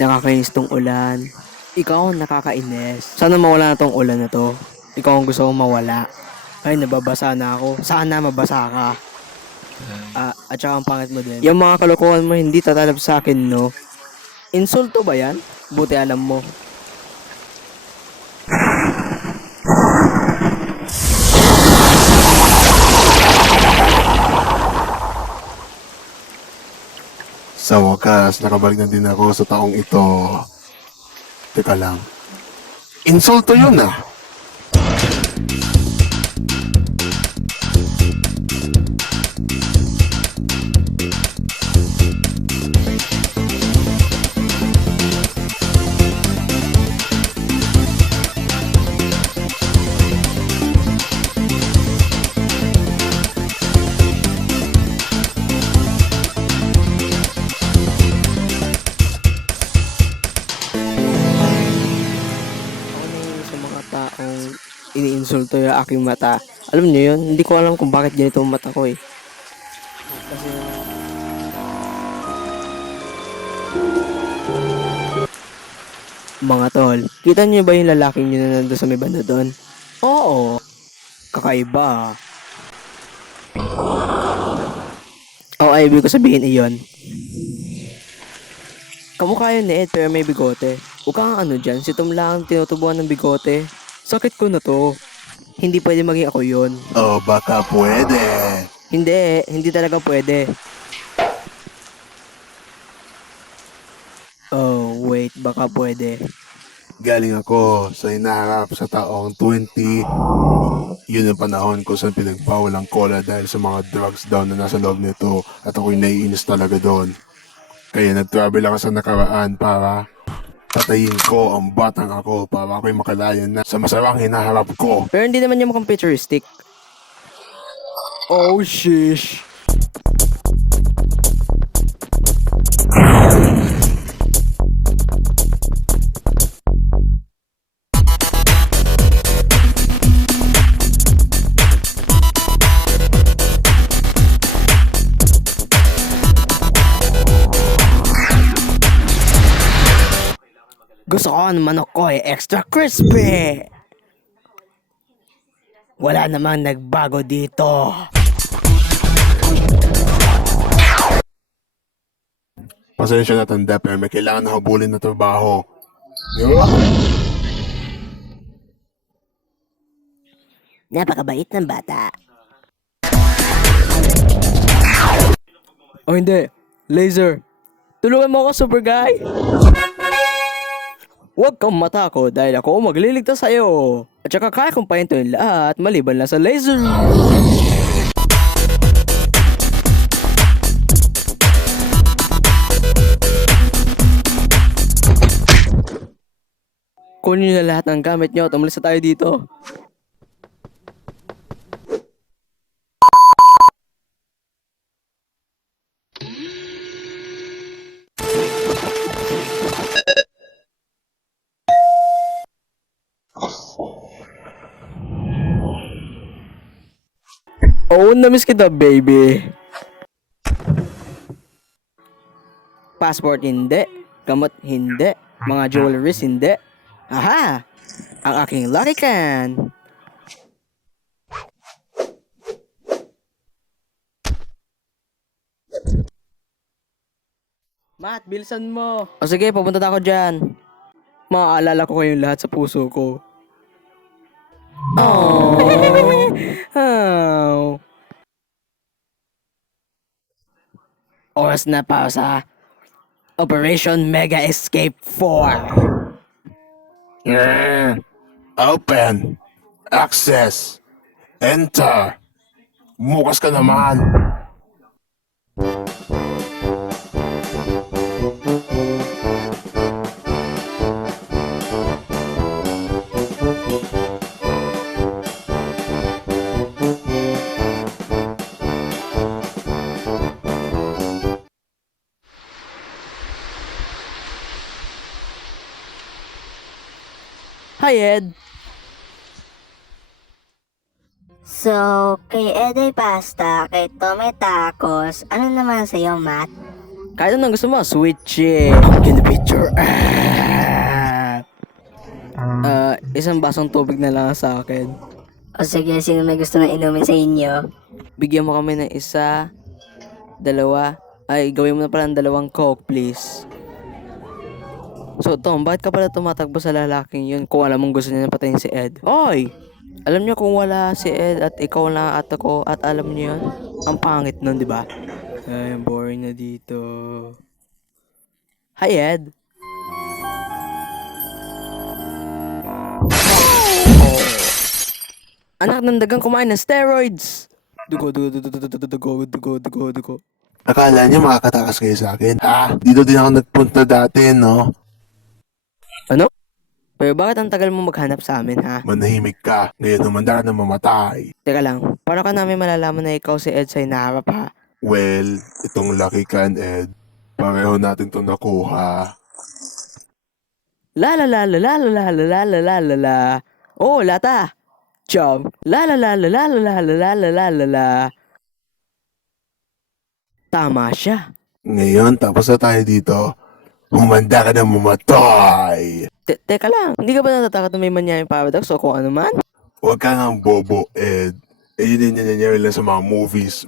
Nakakainis tong ulan. Ikaw ang nakakainis. Sana mawala na tong ulan na to. Ikaw ang gusto kong mawala. Ay, nababasa na ako. Sana mabasa ka. At saka ang pangit mo din. Yung mga kalokohan mo hindi tatalab sa akin, no? Insulto ba yan? Buti alam mo. Sa wakas, nakabalik na din ako sa taong ito. Teka lang. Insulto yun ah! Ako na yun sa mga taong iniinsulto yung aking mata. Alam niyo yun? Hindi ko alam kung bakit ganito ang mata ko eh. Kasi mga tol, kita niyo ba yung lalaking yun na nandun sa may banda doon? Oo. Kakaiba. Oo, ay ibig ko sabihin iyon. Kamukha yun ni Ed pero may bigote. Huwag kang ano dyan, si Tom lang ang tinutubuan ng bigote. Sakit ko na to. Hindi pwede maging ako yun. Oh, baka pwede. Hindi talaga pwede. Oh, wait, baka pwede. Galing ako sa hinaharap sa taong 20. Yun ang panahon ko sa pinagbawal ang cola dahil sa mga drugs daw na nasa loob nito at ako'y naiinis talaga doon. Kaya nag-travel ako sa nakaraan para patayin ko ang batang ako para ako'y makalaya na sa masamang hinaharap ko. Pero hindi naman yung mukhang futuristic. Oh, shish. Gusto ko ang manok ko ay extra crispy. Wala namang nagbago dito. Pasensya na tanda pero may kailangan na habulin na trabaho. Napakabait ng bata. Oh hindi, Laser. Tulungan mo ako, super guy. Huwag kang matakot dahil ako magliligtas sa'yo. At saka kaya kong pahintuin lahat maliban lang sa Laser. Kunin na lahat ng gamit nyo at umalis na tayo dito. Oo, namiss kita, baby. Passport hindi. Gamot hindi. Mga jewelries hindi. Aha! Ang aking lucky can. Matt, bilisan mo. O sige, pupunta na ako dyan. Maaalala ko kayong lahat sa puso ko. Oh. Oh. Oras na pausa. Operation Mega Escape 4. Open. Access. Enter. Bukas ka naman. Hi, Ed. So, kay Eday Pasta, kay Tome Tacos, ano naman sa'yo, Matt? Kahit anong gusto mo, switch it. I'm gonna beat your ass. Isang basong tubig na lang sa akin. O sige, sino may gusto na inumin sa inyo? Bigyan mo kami ng isa, dalawa. Ay, gawin mo na pala ng 2 Coke, please. So, Tom, bakit ka pala tumatakbo sa lalaking yun kung alam mong gusto niya na patayin si Ed? Oy! Alam niyo kung wala si Ed at ikaw lang at ako at alam niyo yun? Ang pangit nun, di ba? Ay, ang boring na dito. Hi, Ed. Anak ng dagang kumain ng steroids. Dugo. Akala niya makakatakas kayo sa akin. Ha? Dito din ako nagpunta dati, no? Ano? Pero bakit ang tagal mo maghanap sa amin, ha? Manahimik ka. Ngayon humanda ka na mamatay. Teka lang, paano ka namin malalaman na ikaw si Ed sa hinaharap, ha? Well, itong Lucky Can, Ed. Pareho natin to nakuha. La la la la la la la la la la la la. Oh, lata. Job. La la la la la la la la la la la la. Tama siya. Ngayon, tapos na tayo dito. Humanda ka na mamatay. Teka lang, hindi ka ba natatakot na may manyayang paradox o kung ano man? Huwag ka nga bobo, Ed. Eh, yun din nangyayari lang sa mga movies.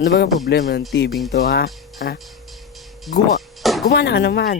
Ano ba ang problema ng tibing to, ha? Ha? Gumana ka naman.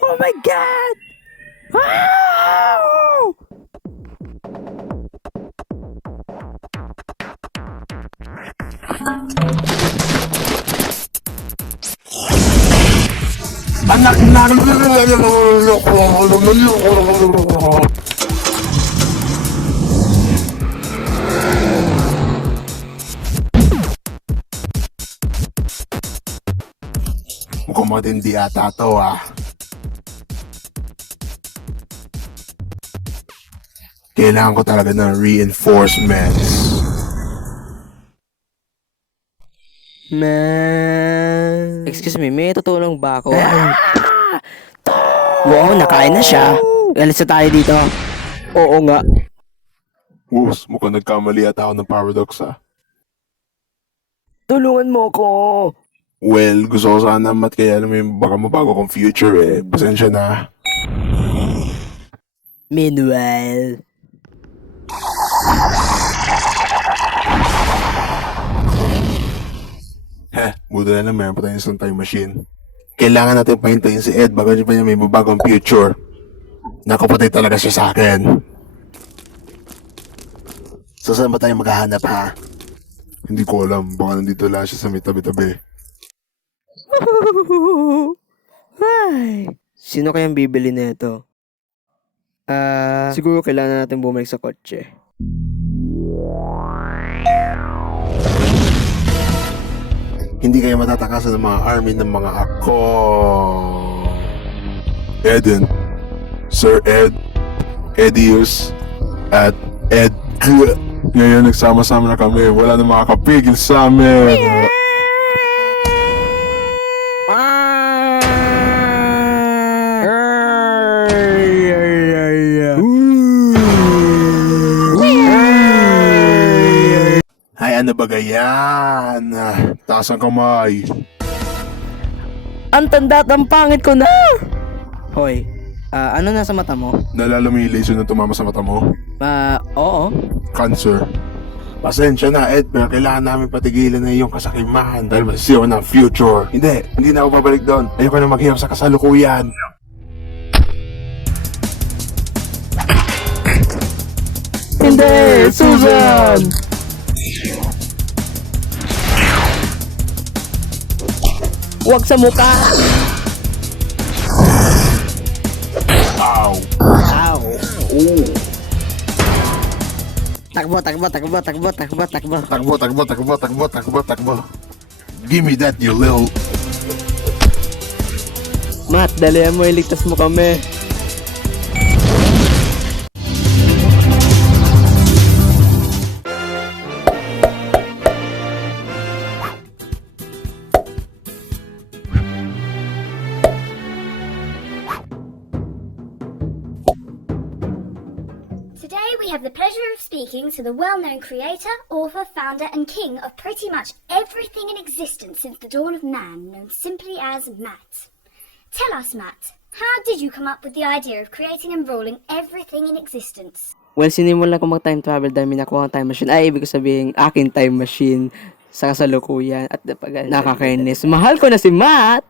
Oh my God! Wow! Anak na! Mukhang matindi ata to, ah. Kailangan ko talaga ng reinforcements. Man. Excuse me, may tutulong ba ako? Wow, nakain na siya. Alis na tayo dito. Oo nga. Wus, mukhang nagkamali ata ako ng paradox, ah. Tulungan mo ko. Well, gusto ko sana kaya alam mo yung baka mabago kong future, eh. Pasensya na. Meanwhile. Buti na lang meron pa tayong isang time machine. Kailangan natin pahintayin si Ed bago niya pa niya may mabagong future. Nakapatay talaga siya sa akin. So saan ba tayo maghahanap, ha? Hindi ko alam. Baka nandito lang siya sa may tabi-tabi. Ay, sino kayang bibili nito? Siguro kailangan natin bumalik sa kotse. Hindi kayo matatakasan ng mga army ng mga ako. Eden, Sir Ed, Edius, at Ed. Ngayon nagsama-sama na kami. Wala na makakapigil sa amin. Ay, ano ba gayan? Taas ang kamay. Ang tanda at ang pangit ko na! Hoy, ano nasa mata mo? Nalala mo yung laser na tumama sa mata mo? Oo. Cancer. Pasensya na, Ed, pero kailangan namin patigilan na iyong kasakiman dahil masisiyaw ng future. Hindi na ako babalik doon. Ayoko na maghirap sa kasalukuyan. Hindi, Susan! Huwag sa mukha! Ow! Ow! Ooh! Takbo. Takbo. Give me that, you little... Matt, dalihan mo, iligtas mo kami. Today Today we have the pleasure of speaking to the well-known creator, author, founder and king of pretty much everything in existence since the dawn of man, known simply as Matt. Tell us, Matt, how did you come up with the idea of creating and ruling everything in existence? Well, sinimulan ko mag-time travel dahil may nakuha akong time machine. Ay, ibig ko sabihin, akin time machine sa kasalukuyan. At nakakainis. Mahal ko na si Matt!